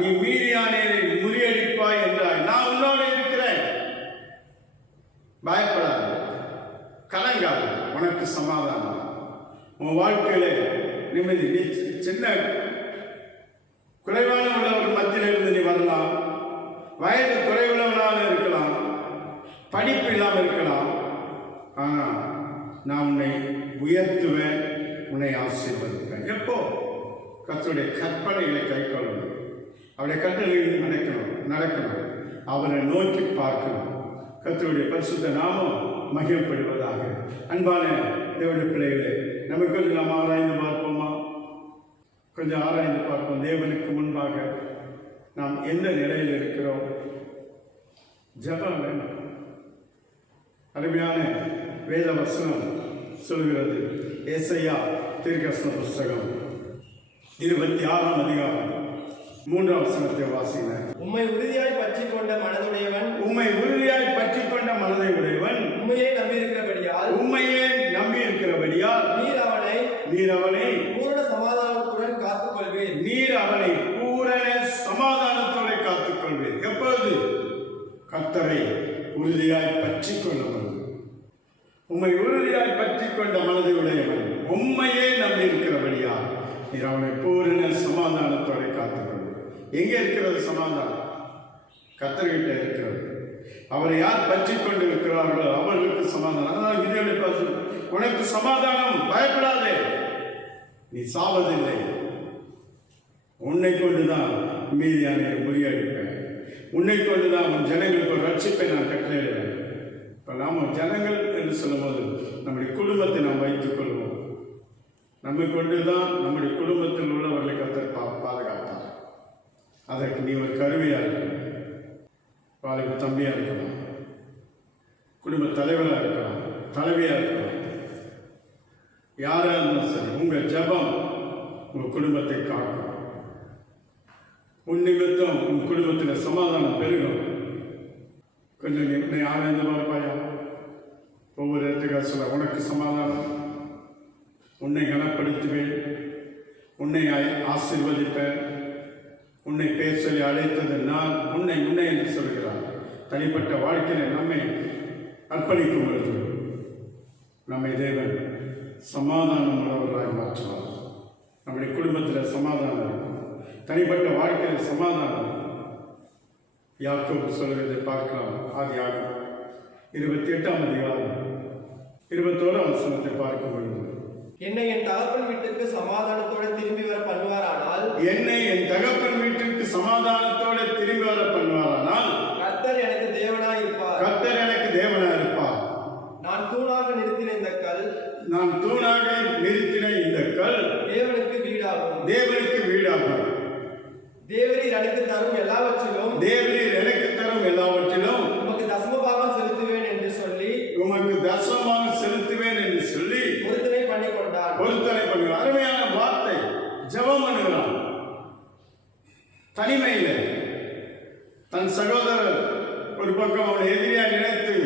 நீ மீதியானியரை முறியடிப்பாய் என்றாய். நான் உன்னோடு இருக்கிறேன், பயப்படாது, கலங்காது, உனக்கு சமாதானம். உன் வாழ்க்கையில நிம்மதி. நீ சின்ன குறைவான உள்ளவர் மத்தியில் இருந்து நீ வரலாம், வயது குறைவுள்ளவனாக இருக்கலாம், படிப்பு இல்லாமல் இருக்கலாம், ஆனால் நான் உன்னை உயர்த்துவேன், உன்னை ஆசீர்வதிப்பேன். எப்போ? கர்த்தருடைய கற்பனைகளை கைக்கொள்ளணும், அவருடைய கட்டளைகள் நடக்கணும், அவரை நோக்கி பார்க்கணும். கர்த்தருடைய பரிசுத்த நாமம் மகிழ்ப்படுவதாக. அன்பான தேவனுடைய பிள்ளைகளே, நமக்கு நாம் ஆராய்ந்து பார்ப்போமா? கொஞ்சம் ஆராய்ந்து பார்ப்போம். தேவனுக்கு முன்பாக விதமாக நாம் எந்த நிலையில் இருக்கிறோம்? ஜெபம் வேணும். அருமையான வேத வசனம் சொல்கிறது. ஏசாயா தீர்க்கதரிசன புஸ்தகம் 26ஆம் அதிகாரம் 3ஆம் வசனத்தை வாசிங்க. உம்மை உறுதியாய் பற்றிக் கொண்ட மனதுடையவன், உம்மை உறுதியாய் பற்றிக் கொண்ட மனதை உடையவன், உம்மையே நம்பியிருக்கிறபடியால், உம்மையே நம்பி இருக்கிறபடியால் நீர் அவனை பூரண சமாதானத்துடன் காத்துக்கொள்வீர். நீர் அவனை பூரண சமாதானத்தோடு காத்துக்கொள்வீர். எப்பொழுது? கர்த்தரை உறுதியாய் பற்றிக் கொள்ளவன். உம்மை உறுதியாய் பற்றிக் கொண்ட மனதை உடையவன், உம்மையே நம்பி இருக்கிறபடியால் நீர் அவனை பூரண சமாதானத்தோடு காத்துக்கொள்வீர். எங்கே இருக்கிறது சமாதானம்? கர்த்தர்கிட்ட இருக்கிறது. அவரை யார் பற்றிக் கொண்டு இருக்கிறார்களோ அவர்களுக்கு சமாதானம். அதான் கிதியோனை பார்த்து, உனக்கு சமாதானம், பயப்படாதே, நீ சாவதில்லை, உன்னை கொண்டுதான் மீதியான முறியடிப்பேன், உன்னை கொண்டுதான் உன் ஜனங்களுக்கு ஒரு ரட்சிப்பை நான் கட்டளையிடுவேன். இப்போ நாம் ஜனங்கள் என்று சொல்லும்போது நம்முடைய குடும்பத்தை நாம் வைத்துக் கொள்வோம். நம்மை கொண்டுதான் நம்முடைய குடும்பத்தில் உள்ளவர்களை கர்த்தர் பாதுகாத்தார். அதற்கு நீ ஒரு கருவியாக இருக்கணும். பாலுக்கு தம்பியாக இருக்கலாம், குடும்ப தலைவராக இருக்கலாம், தலைவியாக இருக்கலாம், யாராக இருந்தாலும் சரி. உங்கள் ஜெபம் உங்கள் குடும்பத்தை காக்கும். உன் நிமித்தம் உன் குடும்பத்தில் சமாதானம் பெருகும். கொஞ்சம் என்னை ஆனந்த பார்ப்பாயா? ஒவ்வொரு இடத்துக்காக சொல்ல, உனக்கு சமாதானம், உன்னை கனப்படுத்துவேன், உன்னை ஆசீர்வதிப்பேன், உன்னை பேர் சொல்லி அழைத்தது நான், உன்னை உன்னை என்று சொல்கிறார். தனிப்பட்ட வாழ்க்கையில் நம்மை அர்ப்பணிக்கும் பொழுது நம்மை தேவன் சமாதானம் உள்ளவர்களாக மாற்றுவார். நம்முடைய குடும்பத்தில் சமாதானம் இருக்கும், தனிப்பட்ட வாழ்க்கையில் சமாதானம் இருக்கும். யாக்கோபு சொல்கிறதை பார்க்கலாம். ஆதியாகமம் 28ஆம் அதிகாரம் 21ஆம் வசனத்தை பார்க்கும் பொழுது, என்னை என் தகப்பன் வீட்டுக்கு சமாதானத்தோடு திரும்பி வர பண்ணுவாரானால், என்னை என் தகப்பன் வீட்டிற்கு சமாதானத்தோடு திரும்பி வர பண்ணுவாரானால் கர்த்தர் எனக்கு தேவனாய் இருப்பார். கர்த்தர் எனக்கு தேவனாய் இருப்பார். நான் தூணாக நிறுத்தின இந்த கல், நான் தூணாக நிறுத்தின இந்த கல் தேவனுக்கு வீடாகும். தேவனுக்கு வீடாகும். தேவரீர் எனக்கு தரும் எல்லாவற்றிலும், தேவரீர் எனக்கு தரும் எல்லாவற்றிலும் உமக்கு தசமபாகம் செலுத்துவேன் என்று சொல்லி, உமக்கு தசமபாகம் செலுத்துவேன் என்று சொல்லி பொருத்தனை பண்ணி கொண்டார். பொருத்தனை பண்ணுகிறார். அருமையான வார்த்தை. ஜெபம் பண்ணுகிறான். தனிமையில் தன் சகோதரர் ஒரு பக்கம் அவனை எதிரியாக நினைத்து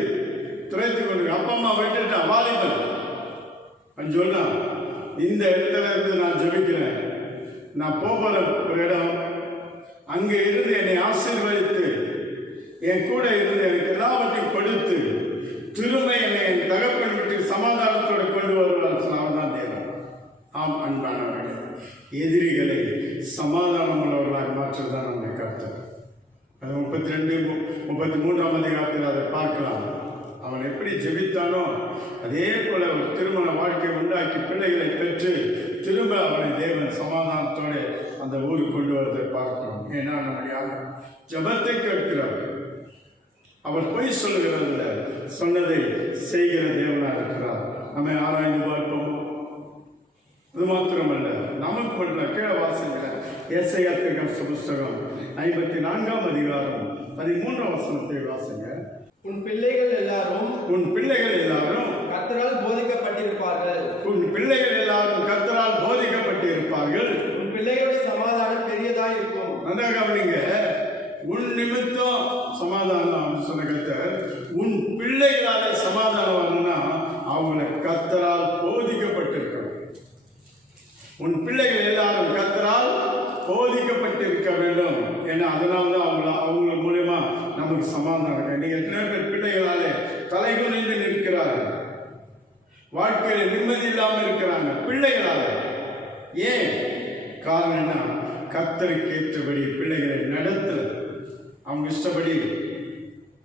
துரைத்துக் கொண்டு, அப்பா அம்மா விட்டுட்டு வாலிபன் அவன் சொன்னான், இந்த இடத்துல இருந்து நான் ஜெபிக்கிறேன், நான் போகிற ஒரு இடம், அங்கே இருந்து என்னை ஆசீர்வதித்து என் கூட இருந்து எனக்கு எல்லாவற்றையும் கொடுத்து திரும்ப என்னை என் தகப்பன் வீட்டுக்கு சமாதானத்தோடு கொண்டு வருவார். அவன் தான் தேவன். ஆம் அன்பானவர்களே, எதிரிகளை சமாதானம் உள்ளவர்களாக மாற்றுவதுதான் நம்முடைய கர்த்தர். அது 32, 33ஆம் அதிகாரத்தில் அதை பார்க்கலாம். அவன் எப்படி ஜெபித்தானோ அதே போல ஒரு திருமண வாழ்க்கையை உண்டாக்கி பிள்ளைகளை பெற்று திரும்ப அவனை தேவன் சமாதானத்தோடு அந்த ஊருக்கு கொண்டு வரதை பார்க்கிறோம். ஏன்னா நம்முடைய ஜெபத்தை கேட்கிறார். அவர் பொய் சொல்லுகிறதில்ல, சொன்னதை செய்கிற தேவனாக இருக்கிறார். நம்மை ஆராய்ந்து பார்ப்போம். இது மாத்திரமல்ல, நமக்கு பண்ண கீழே வாசிக்கிற ஏசாயா தீர்க்கதரிசன புஸ்தகம் 54ஆம் அதிகாரம் 13ஆம் வசனத்தை வாசிங்க. உன் பிள்ளைகள் எல்லாரும் கர்த்தரால் போதிக்கப்பட்டிருப்பார்கள். உன் பிள்ளைகள் எல்லாரும் கர்த்தரால் போதிக்கப்பட்டிருப்பார்கள். உன் பிள்ளைகளுடைய சமாதானம் பெரியதாய் இருக்கும். நல்லா கவனிங்க. உன் நிமித்தம் சமாதானம் சொன்ன கர்த்தர், உன் பிள்ளைகளால சமாதானம் வரணும்னா அவங்களை கர்த்தரால் போதிக்கப்பட்டிருக்கணும். உன் பிள்ளைகள் எல்லாரும் கர்த்தரால் போதிக்கப்பட்டிருக்க வேண்டும். ஏன்னா அதனால தான் அவங்க மூலமா நமக்கு சமாதானம் இருக்கு. நீங்க எத்தனை பேர் பிள்ளைகளாலே தலைகுனிந்து நிற்கிறார்கள், வாழ்க்கையில நிம்மதி இல்லாமல் இருக்கிறாங்க பிள்ளைகளால. ஏன் காரணம் என்ன? கர்த்தருக்கு ஏற்றபடி பிள்ளைகளை நடத்துறது. அவங்க இஷ்டப்படி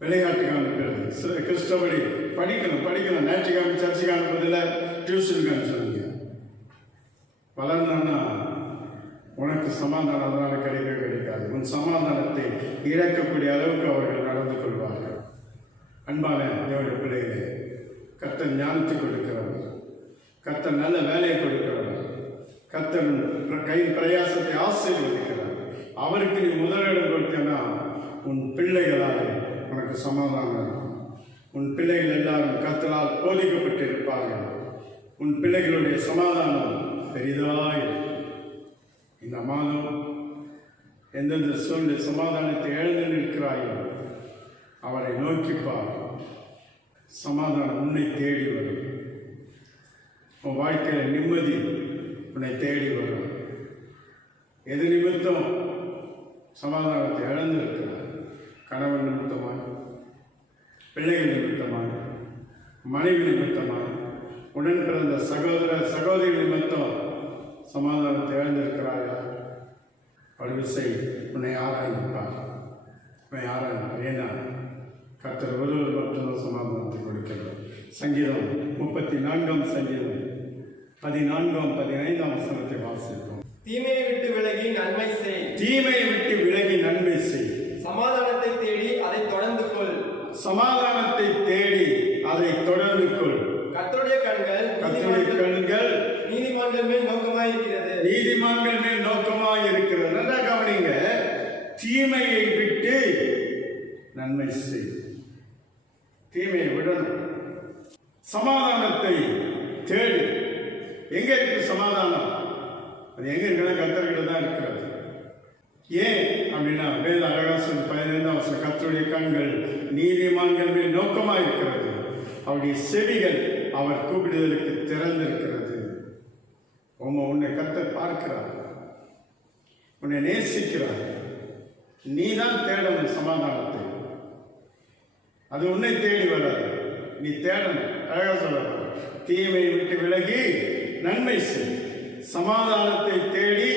விளையாட்டுக்கு அனுப்புறது, கிறிஸ்டபடி படிக்கணும், ஞாயிற்றுக்கிழமை சர்ச்சுக்கு அனுப்புறதில்ல, டியூஷனுக்கு அனுப்புறீங்க. வளர்ந்தோன்னா உனக்கு சமாதானம் அதனால கிடைக்காது. உன் சமாதானத்தை இழக்கக்கூடிய அளவுக்கு அவர்கள் நடந்து கொள்வார்கள். அன்பான தேவனுடைய பிள்ளைகளே, கர்த்தர் ஞானத்தை கொடுக்கிறவர், கர்த்தர் நல்ல வேலையை கொடுக்கிறவர், கர்த்தர் கையின் பிரயாசத்தை ஆசீர்வதிக்கிறார். அவருக்கு நீ முதலிடம் கொடுத்தனா உன் பிள்ளைகளால் உனக்கு சமாதானம் இருக்கும். உன் பிள்ளைகள் எல்லாரும் கர்த்தரால் போதிக்கப்பட்டு இருப்பார்கள். உன் பிள்ளைகளுடைய சமாதானம் பெரிதாய் இந்த மாதம் எந்தெந்த சூழ்நிலை சமாதானத்தை எழுந்து நிற்கிறாயோ அவரை நோக்கிப்பார். சமாதானம் உன்னை தேடி வரும். உன் வாழ்க்கையில் நிம்மதி உன்னை தேடி வரும். எது நிமித்தம் சமாதானத்தை இழந்திருக்கிறார்? கணவன் நிமித்தமாய், பிள்ளைகள் நிமித்தமாய், மனைவி நிமித்தமாய், உடன் பிறந்த சகோதர சகோதரி நிமித்தம் சமாதானத்தை இழந்திருக்கிறாயா? வலுவிசை உன்னை ஆராய்ப்பார். உன்னை ஆராய்ப்பார். ஏன்னா கர்த்தர் ஒருவர் மட்டும்தான் சமாதானத்தை கொடுக்கிறார். சங்கீதம் 34 சங்கீதம் 14 15 வசனத்தை வாசிப்போம். தீமையை விட்டு விலகி நன்மை செய். தீமையை விட்டு விலகி நன்மை செய். சமாதானத்தை தேடி அதை தொடர்ந்து கொள். சமாதானத்தை தேடி அதை தொடர்ந்து கொள். கர்த்தருடைய கண்கள் நீதிமான்கள் மேல் நோக்கமாயிருக்கிறது. நீதிமான்கள் மேல் நோக்கமாயிருக்கிறது. நல்லா கவனிங்க. தீமையை விட்டு நன்மை செய். தீமையை விடணும். சமாதானத்தை தேடு. எங்க இருக்கு சமாதானம்? அது எங்க இருக்கிற கர்த்தர்கிட்ட தான் இருக்கிறது. ஏன் அப்படின்னா வேத அழகா சொல்லி 15 வசனம், கர்த்தருடைய கண்கள் நீதிமான்கள் மேல் நோக்கமாக இருக்கிறது, அவருடைய செவிகள் அவர் கூப்பிடுதலுக்கு திறந்திருக்கிறது. உன்னை கர்த்தர் பார்க்கிறார், உன்னை நேசிக்கிறார். நீ தான் தேடணும் சமாதானத்தை. அது உன்னை தேடி வராது, நீ தேடணும். அழகா சொல்ல தீமையை விட்டு விலகி நன்மை செய். சமாதானத்தை தேடி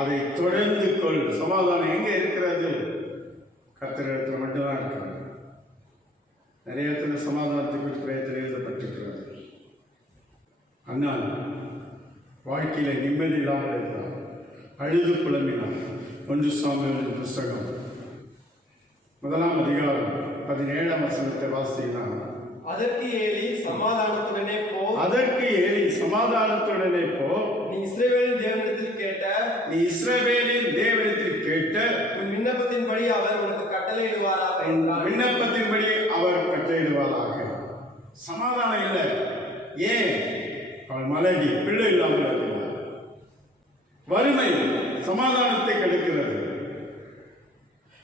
அதை தொடர்ந்து கொள். சமாதானம் எங்க இருக்கிறது? கர்த்தர் இடத்துல மட்டும்தான் இருக்கிறது. நிறைய இடத்துல சமாதானத்தை குறித்து பிரயத்தில் எழுதப்பட்டிருக்கிறது. ஆனால் வாழ்க்கையில நிம்மதி இல்லாமல் இருந்தார், அழுது புலம்பினார். 1 சாமுவேல் புஸ்தகம் 1 அதிகாரம் 17 வசனத்தை வாசித்தார். அதற்கு ஏலி சமாதானத்துடனே போ. நீ இஸ்ரவேலின் தேவனிடத்தில் கேட்ட உன் விண்ணப்பத்தின்படி அவர் உனக்கு கட்டளையிடுவாராக என்றார். விண்ணப்பத்தின்படி அவர் கட்டளையிடுவாராக. சமாதானம் இல்லை. ஏன்? அவள் மலடி பிள்ளை இல்லாமல் இருக்கிறார். வறுமை சமாதானத்தை கெடுக்கிறது.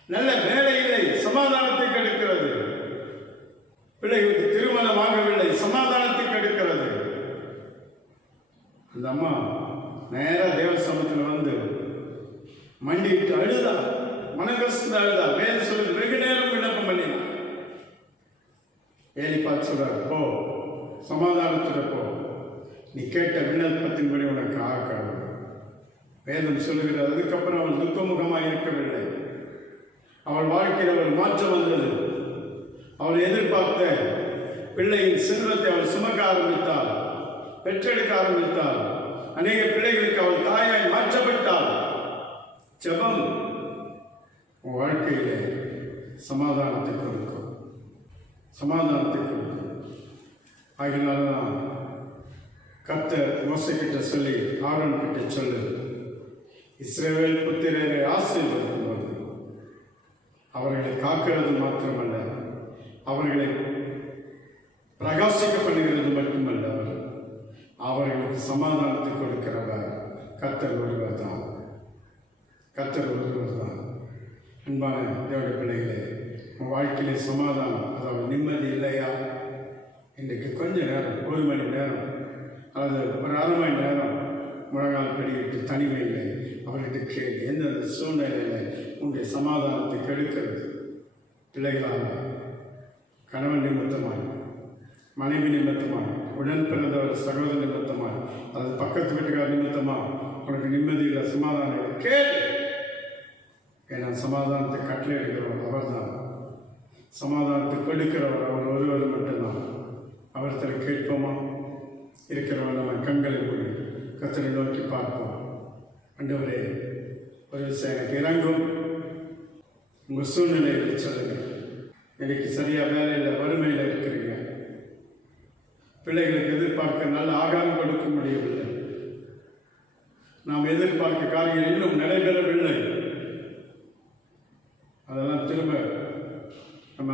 நல்ல வேலை இல்லை, சமாதானத்தை கெடுக்கிறது. பிள்ளைகளுக்கு திருமணம் ஆகவில்லை, சமாதானத்தை கெடுக்கிறது. அந்த அம்மா நேரா தேவசமத்தில் வந்து மண்டிட்டு அழுதா, மனகஸ்து அழுதா. வேலை சொல்லுது, வெகு நேரம் விண்ணப்பம் பண்ணினான். ஏலி பார்த்து சொல்றார், போ சமாதானத்துல போ, நீ கேட்ட விண்ணப்பத்தின்படி உனக்கு ஆக்கிறது. வேதம் சொல்லுகிறது. அதுக்கப்புறம் அவள் துக்கமுகமாக இருக்கவில்லை. அவள் வாழ்க்கையில் ஒரு மாற்றம் வந்தது. அவள் எதிர்பார்த்த பிள்ளையின் செல்வத்தை அவள் சுமக்க ஆரம்பித்தாள், பெற்றெடுக்க ஆரம்பித்தாள். அநேக பிள்ளைகளுக்கு அவள் தாயாய் மாற்றப்பட்டாள். ஜெபம் உன் வாழ்க்கையிலே சமாதானத்தை கொடுக்கும், சமாதானத்தை கொடுக்கும். ஆகினால்தான் கர்த்தர் மோசே கிட்ட சொல்லி, ஆரோன் கிட்ட சொல்லு, இஸ்ரவேல் புத்திரரை ஆசீர்வதிக்கும் போது அவர்களை காக்கிறது மாத்திரமல்ல, அவர்களை பிரகாசிக்க பண்ணுகிறது மட்டுமல்ல, அவர்களுக்கு சமாதானத்தை கொடுக்கிறவர் கர்த்தர் ஒருவர் தான். கர்த்தர் ஒருவர் தான். அன்பான தேவனுடைய பிள்ளைகளே, உன் வாழ்க்கையிலே சமாதானம், அதாவது நிம்மதி இல்லையா? இன்றைக்கு கொஞ்ச நேரம், 1 மணி நேரம் அல்லது ஒரு 1/2 மணி நேரம் முழங்கால் படியிட்டு தனிமையில் அவர்கிட்ட கேள்வி, எந்தெந்த சூழ்நிலையில் உன்னுடைய சமாதானத்தை கெடுக்கிறது? பிள்ளைகளால், கணவன் நிமித்தமாய், மனைவி நிமித்தமாய், உடன் பிறந்தவர் சகோதர நிமித்தமாய், அல்லது பக்கத்து வீட்டுக்கார நிமித்தமாக உனக்கு நிம்மதியில் சமாதானம் கேள். ஏன்னா சமாதானத்தை கட்டளை எடுக்கிறவர் அவர் தான். சமாதானத்தை கொடுக்கிறவர் அவர் ஒருவர் மட்டும்தான். அவர்கிட்ட கேட்போமா? இருக்கிறவன் நம்ம கண்களை மூடி கர்த்தரை நோக்கி பார்ப்போம். ஆண்டவரே, ஒரு விஷயம் எனக்கு இறங்கும். உங்கள் சூழ்நிலையை சொல்லுங்க. இன்னைக்கு சரியா வேலையில் வறுமையில் இருக்கிறீங்க. பிள்ளைகளுக்கு எதிர்பார்க்க நல்ல ஆகாரம் கொடுக்க முடியவில்லை. நாம் எதிர்பார்க்க காரியங்கள் இன்னும் நடைபெறவில்லை.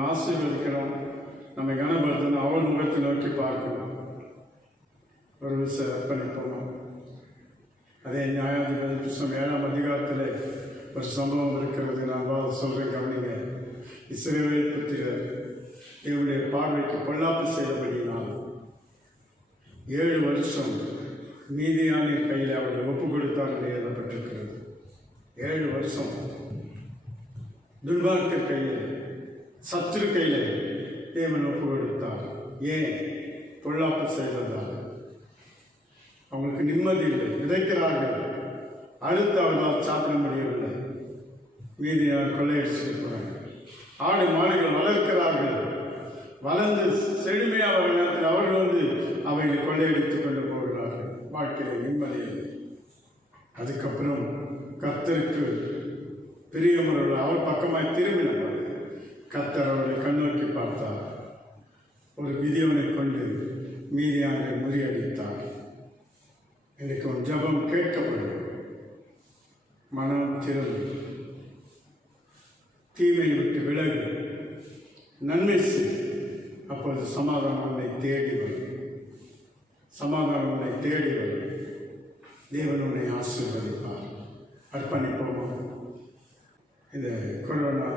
ஆசீர்வதிக்கணும், நம்மை கனப்படுத்தணும், அவள் முகத்தை நோக்கி பார்க்கணும். ஒரு விஷயம் அர்ப்பணிப்போம். அதே நியாயாதிபதி புத்தகம் 7ஆம் அதிகாரத்தில் ஒரு சம்பவம் இருக்கிறது. நான் சொல்கிறேன், கவனிங்க. இஸ்ரவேல் புத்திரர் இவருடைய பார்வைக்கு பொல்லாப்பு செய்தபடியினால் 7 வருஷம் மீதியான கையில் அவர்கள் ஒப்பு கொடுத்தார் என்று எழுதப்பட்டிருக்கிறது. 7 வருஷம் துன்மார்க்க கையில், சத்துரு கையில் தேவன் ஒப்பு கொடுத்தார். ஏன்? பொல்லாப்பு செய்ததால். அவங்களுக்கு நிம்மதி இல்லை, விதைக்கிறார்கள், அடுத்து அவர்களால் சாப்பிட முடியவில்லை, மீதியான கொள்ளையடிச்சு போகிறாங்க. ஆடு மாடுகள் வளர்க்கிறார்கள், வளர்ந்து செழுமையாக நேரத்தில் அவர்கள் அவைகளை கொள்ளையடித்து கொண்டு போகிறார்கள். வாழ்க்கையில் நிம்மதி இல்லை. அதுக்கப்புறம் கர்த்தருக்கு பிரியமுறவர்கள் அவர் பக்கமாய் திரும்பினார்கள். கர்த்தர் அவர்களை கண்ணோக்கி பார்த்தார். ஒரு விதியவனை கொண்டு மீதியான முறியடித்தார். இன்றைக்கு ஒரு ஜபம் கேட்கப்படும். மனம் திரும்பி தீமையை விட்டு விலகு, நன்மை செய். அப்போது சமாதானம் உன்னை தேடி வரும். சமாதானம் உன்னை தேடி வரும். தேவன் உன்னை ஆசீர்வதிப்பார். அர்ப்பணிப்போம். இந்த கொரோனா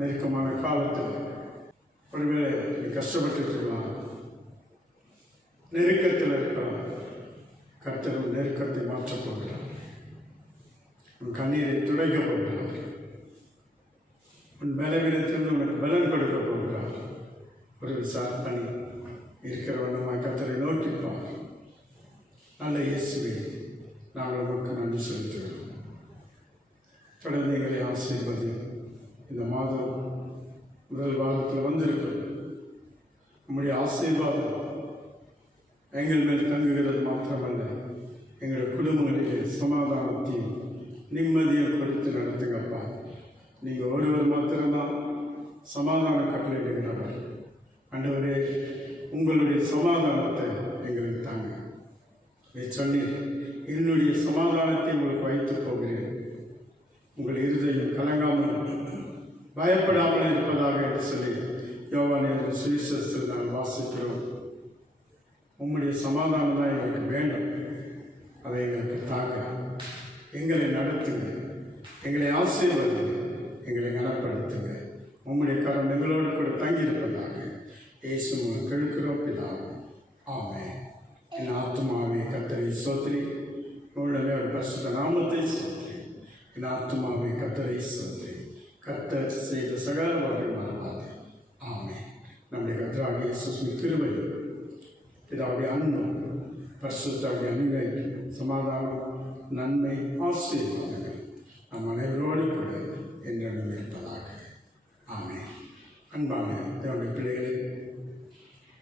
நெருக்கமான காலத்தில் ஒருவேளை நீ கஷ்டப்பட்டு இருக்கலாம், நெருக்கத்தில் இருக்கலாம். கர்த்தர் நெருக்கத்தை மாற்றப் போகிறார். உன் கண்ணீரை துடைக்கப் போகிறார். உன் பலவீனத்திலிருந்து உனக்கு பலன் கொடுக்க போகிறார். ஒரு விசாரணை இருக்கிறவன் கர்த்தரை நோக்கிப்பார். நல்ல இயேசுவே, நாங்கள் உங்களுக்கு நன்றி செலுத்துகிறோம். தொடர்ந்து எங்களை ஆசீர்வதி. இந்த மாதம் முதல் வாரத்தில் வந்திருக்கிறோம். நம்முடைய ஆசீர்வாதம் எங்கள் மேல் தங்குகிறது மாத்திரமல்ல, எங்கள் குடும்பங்களிலே சமாதானத்தையும் நிம்மதியும் கொடுத்து நடத்துங்கப்பா. நீங்கள் ஒருவர் மாத்திரம்தான் சமாதான கட்டளையிடுகிறவர். ஆண்டவரே, உங்களுடைய சமாதானத்தை எங்களுக்கு தாங்க. நீ சொன்னீர், என்னுடைய சமாதானத்தை உங்களுக்கு வைத்து போகிறேன், உங்கள் இருதயம் கலங்காமல் பயப்படாமல் இருப்பதாக என்று சொல்லி யோவான் என்ற சுவிசேஷத்தில் நாங்கள் வாசிக்கிறோம். உங்களுடைய சமாதானம் தான் எங்களுக்கு வேண்டும். அதை எங்களுக்கு தாங்க. எங்களை நடத்துங்க, எங்களை ஆசீர்வதிங்க, எங்களை கனப்படுத்துங்க. உங்களுடைய கரம் எங்களோடு கூட தங்கியிருப்பதாக இயேசு மூலம் கேட்கிறோம் பிதாவே. ஆமென். என் ஆத்துமாவே கர்த்தரை ஸ்தோத்திரி, உங்களுடைய ஒரு பரிசுத்த நாமத்தை ஸ்தோத்திரி. என் ஆத்துமாவே கர்த்தரை ஸ்தோத்திரி, கர்த்தர் செய்த சகல மறவாதே. ஆமென். நம்முடைய கர்த்தராகிய இயேசுவின் கிருபை, பிதாவுடைய அன்பு, பரிசுத்தாவுடைய அன்பை, சமாதானம், நன்மை, ஆசீர்வாதங்கள் நம் அனைவரோடு கூட என்றும் இருப்பதாக. ஆமென். அன்பான தேவனுடைய பிள்ளைகளை,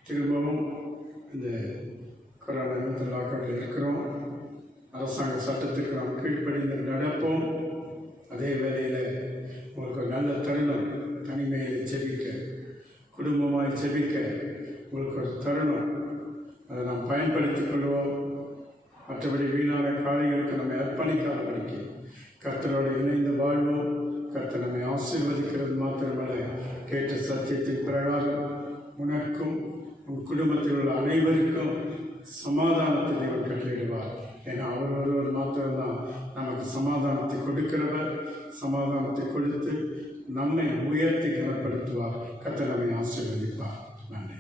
திரும்பவும் இந்த கொரோனா லாக்டவுனில் இருக்கிறோம். அரசாங்க சட்டத்துக்கு நாம் கீழ்ப்படிந்து நடப்போம். அதே வேளையில் உங்களுக்கு ஒரு நல்ல தருணம், தனிமையில் செபிக்க, குடும்பமாய் செபிக்க உங்களுக்கு ஒரு தருணம். அதை நாம் பயன்படுத்திக் கொள்வோம். மற்றபடி வீணான காரியங்களுக்கு நம்மை அர்ப்பணிக்காதபடிக்கு கர்த்தரோடு இணைந்து வாழ்வோம். கர்த்தர் நம்மை ஆசீர்வதிக்கிறது மாத்திரமல்ல, கேட்ட சத்தியத்தின் பிரகாரம் உனக்கும் உன் குடும்பத்தில் உள்ள அனைவருக்கும் சமாதானத்தை தேவன் கட்டளையிடுவார். ஏன்னா அவர் ஒருவர் மாத்திரம்தான் நமக்கு சமாதானத்தை கொடுக்கிறவர். சமாதானத்தை கொடுத்து நம்மை உயர்த்தி கனப்படுத்துவார். கர்த்தர் நம்மை ஆசீர்வதிப்பார். நன்றி.